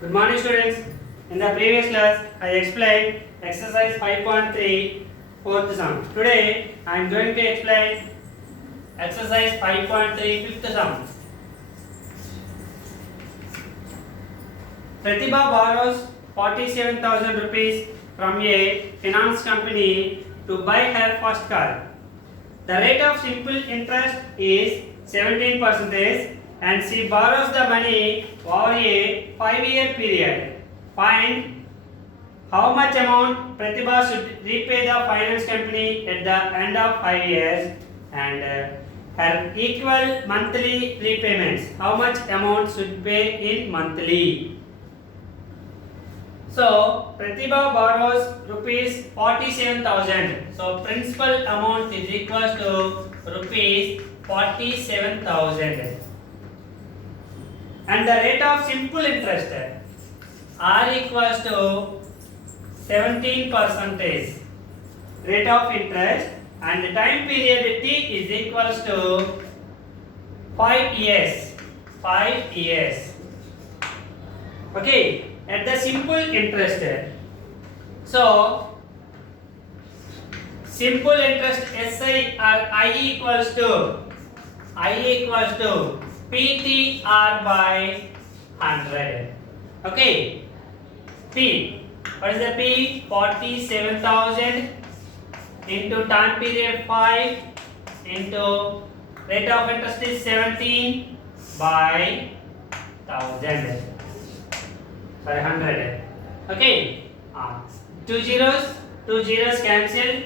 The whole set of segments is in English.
Good morning, students. In the previous class, I explained exercise 5.3 fourth sum. Today, I am going to explain exercise 5.3 fifth sum. Pratibha borrows 47,000 rupees from a finance company to buy her first car. The rate of simple interest is 17% and she borrows the money over a 5-year period. Find how much amount Pratibha should repay the finance company at the end of 5 years and her equal monthly repayments. How much amount should pay in monthly? So, Pratibha borrows rupees 47,000. So, principal amount is equals to rupees 47,000. And the rate of simple interest R equals to 17% rate of interest, and the time period T is equals to 5 years. 5 years. Okay, at the simple interest. So, simple interest SI or I equals to PTR by 100. Okay. P. What is the P? 47,000 into time period 5 into rate of interest is 17 by 1000. Sorry, 100. Okay. Two zeros cancel.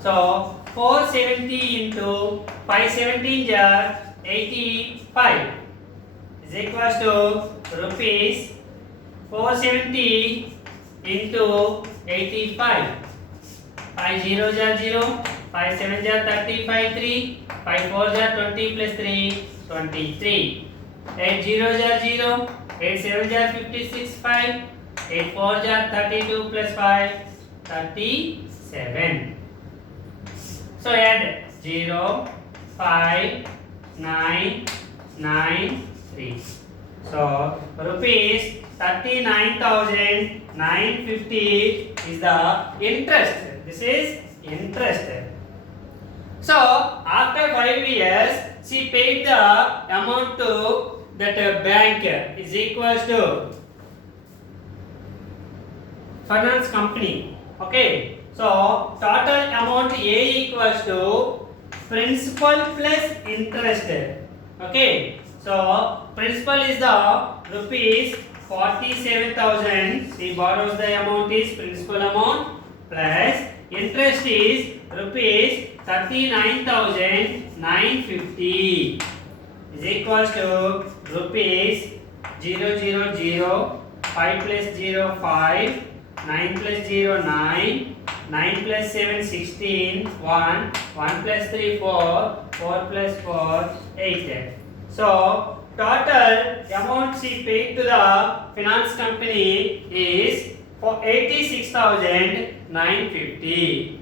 So 470 into 517 are 85 is equals to rupees 470 into 85. 5 zeros are 0, 5 sevens are 30, 5 3, 5 fours are 20 plus 3, 23. 8 zeros are 0, 8 sevens are 56, 5, 8 fours are 32 plus 5, 37. So add 0, 5, 9, 9, 3. So rupees 39,950 is the interest. This is interest. So after 5 years, she paid the amount to that bank is equals to finance company. Okay. So total amount A equals to principal plus interest. Okay. So principal is the rupees 47,000. She borrows the amount is principal amount plus interest is rupees 39,950 is equals to rupees 000 5 plus 0 5 9 plus 0 9 9 plus 7 16 1 1 plus 3 4 4 plus 4 8. So total amount she paid to the finance company is for 86,950.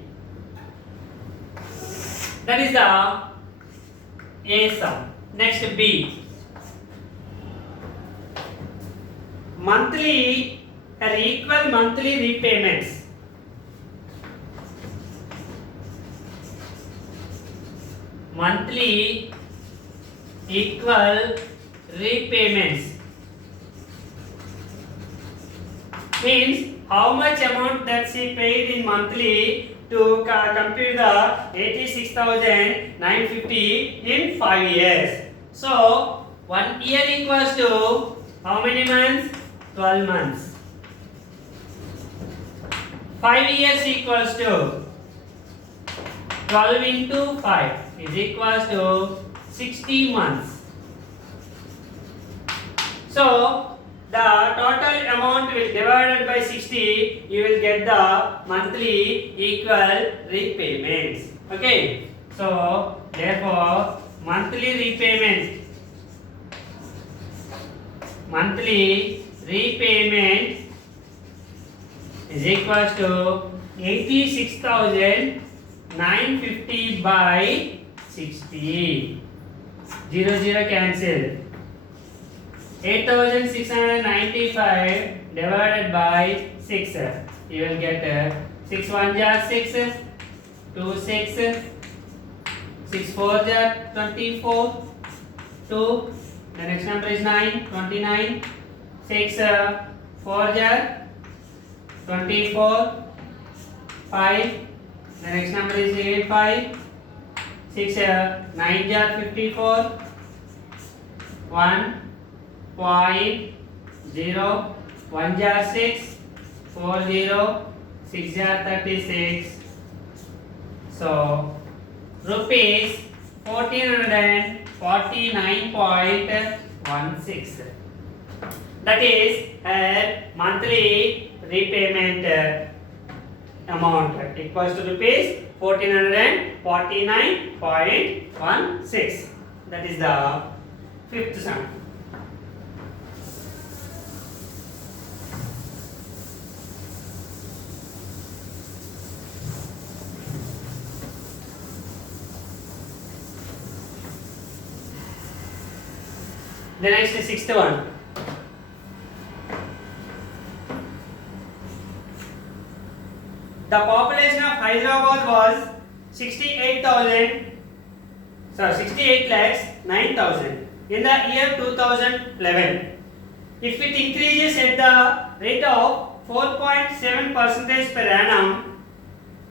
That is the A sum. Next B. Monthly or equal monthly repayments. Monthly equal repayments means how much amount that she paid in monthly to compute the 86,950 in 5 years. So 1 year equals to how many months? 12 months. 5 years equals to 12 into 5 is equals to 60 months. So the total amount will divided by 60, you will get the monthly equal repayments. Okay. So therefore monthly repayment is equals to 86,950 by 60. 0 0 cancel. 8695 divided by 6. You will get 6 1 jar 6, 2 6, 6 4 jar 24, 2. The next number is 9, 29. 6 4 jar 24, 5. The next number is 8, 5. 6 9 jar 54, 1. 0 1 jar 6, 4 0, 6 jar 36. So rupees 1449.16. That is her monthly repayment amount equals to rupees 1449.16. That is the fifth sum. The next is sixth one. The population of Hyderabad was 68 lakhs 9,000 in the year 2011. If it increases at the rate of 4.7% per annum,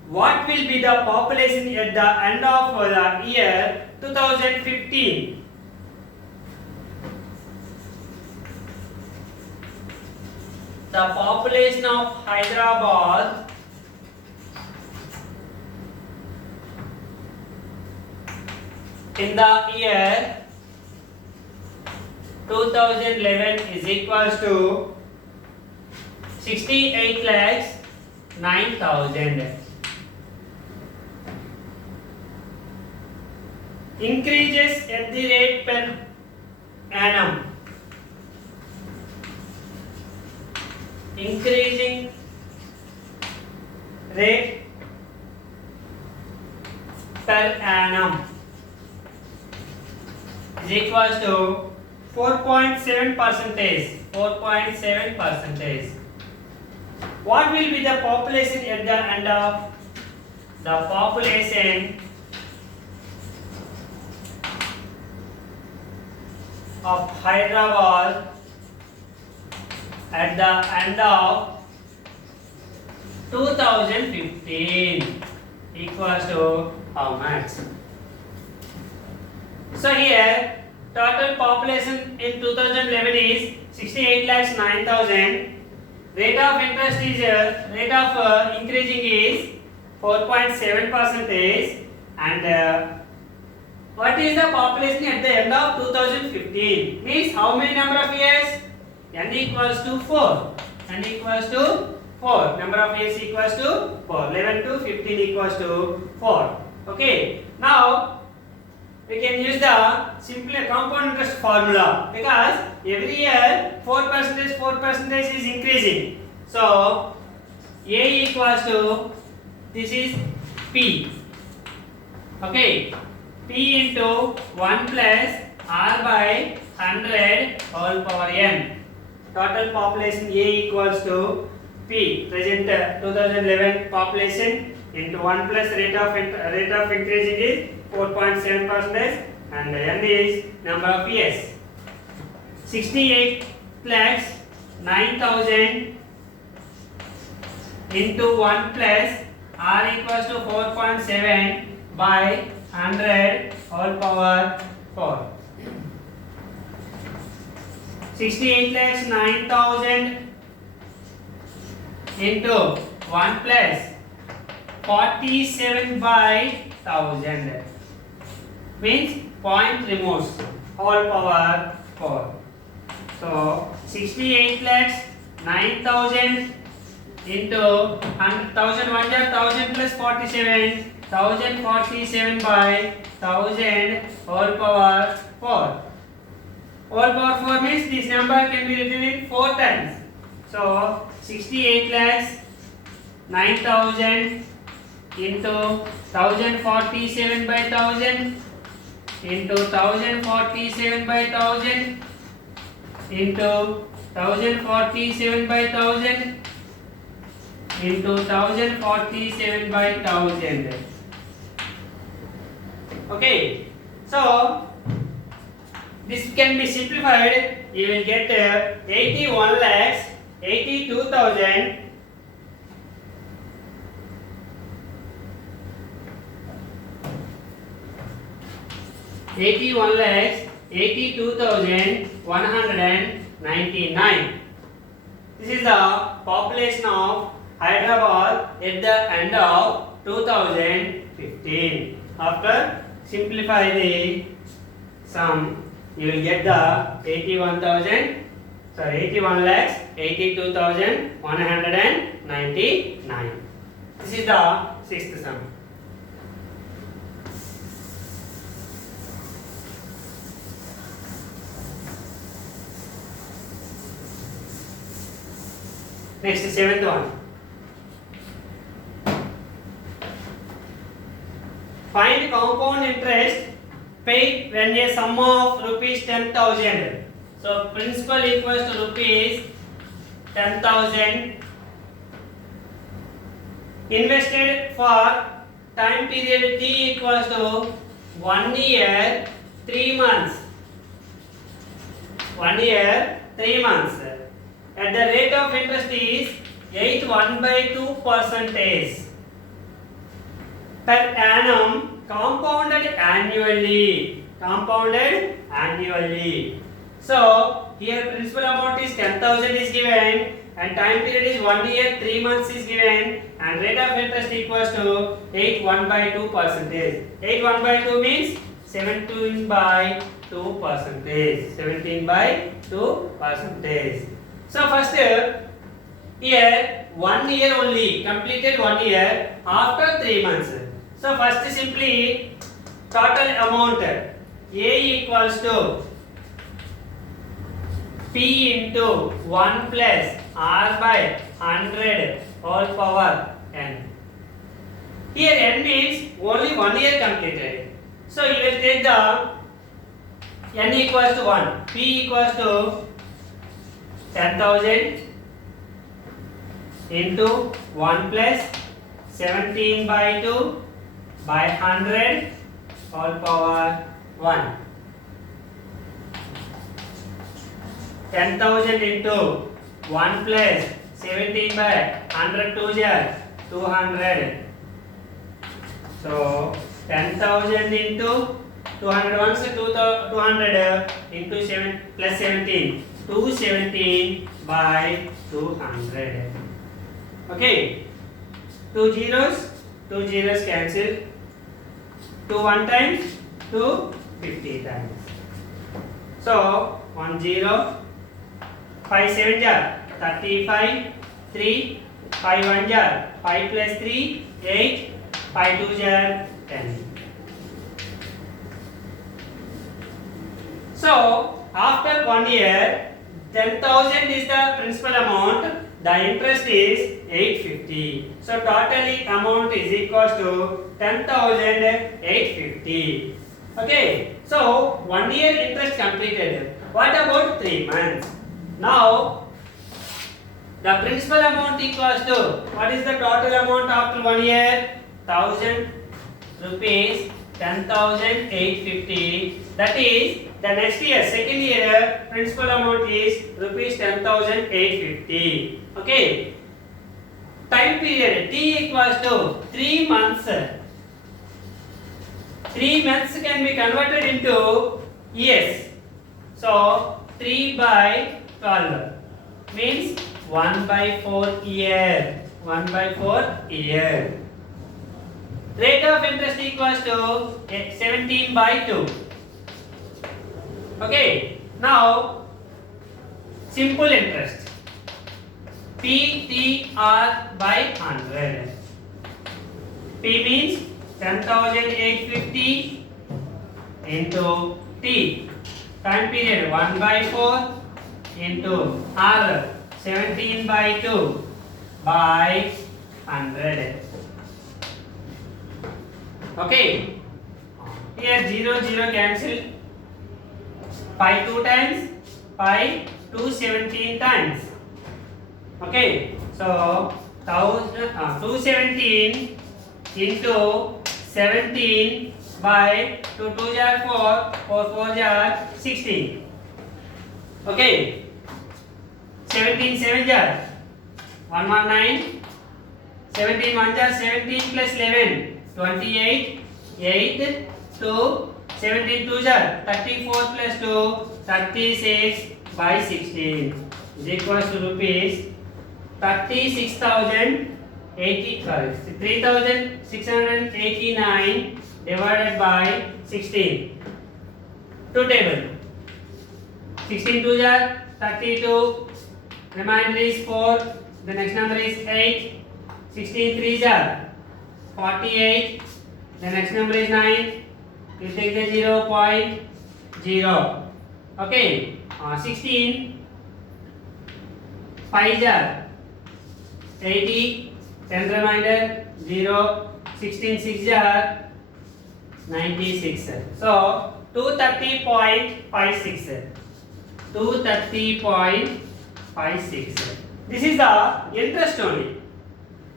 what will be the population at the end of the year 2015? The population of Hyderabad in the year 2011 is equals to 68 lakhs 9,000. Increases at the rate per annum. Increasing rate per annum is equals to 4.7%. 4.7%. What will be the population at the end of the population of Hyderabad at the end of 2015 equals to how much? So here total population in 2011 is 68 lakhs 9,000. Rate of interest is rate of increasing is 4.7%, and what is the population at the end of 2015? Means how many number of years? N equals to 4. N equals to 4. Number of years equals to 4. 11 to 15 equals to 4. Okay. Now we can use the simple compound interest formula, because every year 4% is increasing. So A equals to, this is P. Okay. P into 1 plus R by 100 whole power n. Total population A equals to P, present 2011 population, into 1 plus rate of increasing is 4.7%, and n is number of years. 68 lakhs 9,000 into 1 plus R equals to 4.7 by 100 whole power 4. 68 lakhs 9,000 into 1 plus 47 by 1000 means point removes whole power 4. So 68 lakhs 9,000 into 1000 1 plus 47, 1047 by 1000 whole power 4. Whole power 4 means this number can be written in 4 times. So 68 lakhs 9,000 into 1047 by 1000 into 1047 by 1000 into 1047 by 1000 into 1047 by 1000. Okay, so this can be simplified. You will get 81 lakhs 82,000 81 lakhs 82,199. This is the population of Hyderabad at the end of 2015. After simplify the sum, you will get the 81 lakhs 82,199. This is the sixth sum. Next, seventh one. Find compound interest paid when a sum of rupees 10,000. So principal equals to rupees 10,000 invested for time period T equals to 1 year 3 months. 1 year 3 months. At the rate of interest is 8.1/2% per annum, compounded annually. So here principal amount is 10,000 is given and time period is 1 year 3 months is given and rate of interest equals to 8.1/2%. 8.1/2 means 17/2%. 17/2%. So first here 1 year only, completed 1 year after 3 months. So first simply total amount A equals to P into 1 plus R by 100 whole power n. Here n means only 1 year completed. So you will take the n equals to 1, P equals to 10,000 into 1 plus 17/2 by 100 whole power 1. 10,000 into 1 plus 17 by 100 200. So 10,000 into 200 once 200 into 7 plus 17. 217 by 200. Okay, 2 zeros cancel, 2 1 times, 2 50 times. So 1 0, 5 7 jar 35, 3, 5 1 jar 5 plus 3 8, 5 2 jar 10. So after 1 year 10,000 is the principal amount, the interest is 850. So totally amount is equals to 10,850. Okay, so 1 year interest completed. What about 3 months? Now the principal amount equals to, what is the total amount after 1 year? 1,000 rupees, 10,850. That is the next year, second year, principal amount is rupees 10,850. Okay. Time period T equals to 3 months. 3 months can be converted into years. So 3/12 means 1/4 year. 1/4 year. Rate of interest equals to 17/2. Okay, now simple interest PTR by 100. P means 10,850 into T, time period 1/4 into R 17/2 by 100. Okay, here 0 0 cancel. 5 2 times, 5 217 times. Okay, so 217 into 17 by 2 2 jar 4, 4 4 jar 16. Okay, 17 7 jar 119, 17 1 jar 17 plus 11 28, 8 2, 17 2 jar 34 plus 2 36 by 16 is equals to rupees 36,080, sorry, 3,689 divided by 16. Two table. 16 2 jar 32. Remainder is 4. The next number is 8. 16 3 jar 48. The next number is 9. You take the 0.0. Okay. 16 5 jar 80, 10 remainder 0, 16 6 jar 96. So 230.56. 230.56. This is the interest only.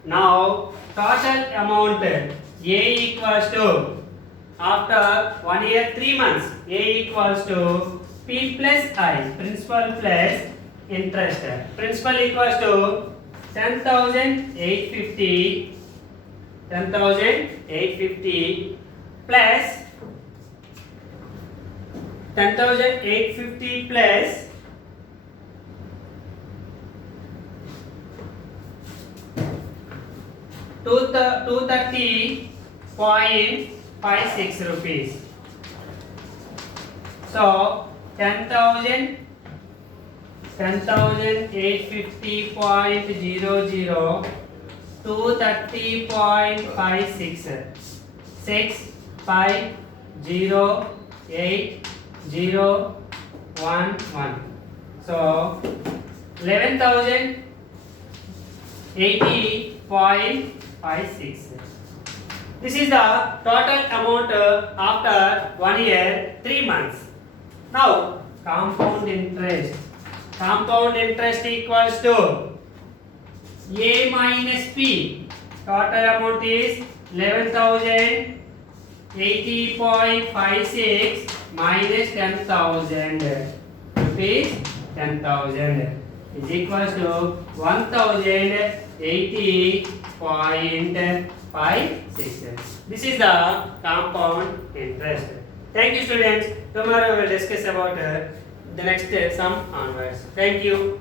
Now total amount A equals to, after 1 year 3 months, A equals to P plus I, principal plus interest. Principal equals to 10,850 plus 10,850 plus 230.56 rupees. So 10,850.00 230.56 650,8,011. So 11,080.56. This is the total amount after 1 year 3 months. Now compound interest. Compound interest equals to A minus P. Total amount is 11,080.56 minus 10,000 rupees. 10,000 is equals to 1,080.56. This is the compound interest. Thank you, students. Tomorrow we will discuss about the next sum onwards. Thank you.